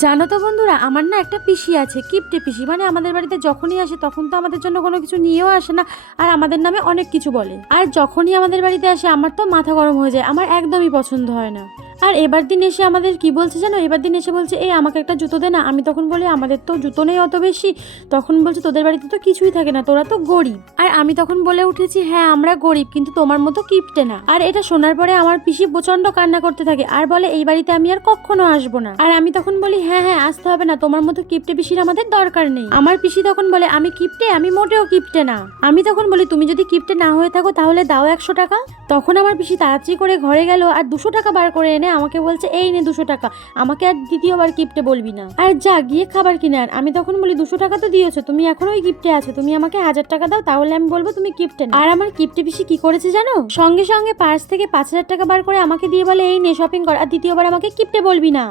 জানো তো বন্ধুরা, আমার না একটা পিসি আছে, কিপটে পিসি। মানে আমাদের বাড়িতে যখনই আসে তখন তো আমাদের জন্য কোনো কিছু নিয়েও আসে না, আর আমাদের নামে অনেক কিছু বলে। আর যখনই আমাদের বাড়িতে আসে আমার তো মাথা গরম হয়ে যায়, আমার একদমই পছন্দ হয় না। আর এবার দিন এসে আমাদের কি বলছে জানো, এবার দিন এসে বলছে এই আমাকে একটা জুতো দে না। আমি তখন বলি আমাদের তো জুতো নেই অত বেশি। তখন বলছে তোদের বাড়িতে তো কিছুই থাকে না, তোরা তো গরিব। আর আমি তখন বলে উঠেছি হ্যাঁ আমরা গরিব, কিন্তু তোমার মতো কিপটে না। আর এটা শোনার পরে আমার পিসি প্রচন্ড কান্না করতে থাকে আর বলে এই বাড়িতে আমি আর কখনো আসবো না। আর আমি তখন বলি হ্যাঁ হ্যাঁ আসতে হবে না, তোমার মতো কিপটে পিসির আমাদের দরকার নেই। আমার পিসি তখন বলে আমি কিপটে? আমি মোটেও কিপটে না। আমি তখন বলি তুমি যদি কিপটে না হয়ে থাকো তাহলে দাও 100 টাকা। তখন আমার পিসি তাড়াতাড়ি করে ঘরে গেল আর 200 টাকা বার করে এনে আমাকে বলছে এই নে 200 টাকা, আমাকে আর দ্বিতীয়বার কিপটে বলবি না, আর যা গিয়ে খাবার কিনে আন। আমি তখন বলি 200 টাকা তো দিয়েছো, তুমি এখনো ওই কিপটে আছো, তুমি আমাকে 1000 টাকা দাও তাহলে আমি বলবো তুমি কিপটে না। আর আমার কিপটে পিসি কি করেছে জানো, সঙ্গে সঙ্গে পার্স থেকে 5000 টাকা বার করে আমাকে দিয়ে বলে এই নে শপিং কর, আর দ্বিতীয়বার আমাকে কিপটে বলবি না।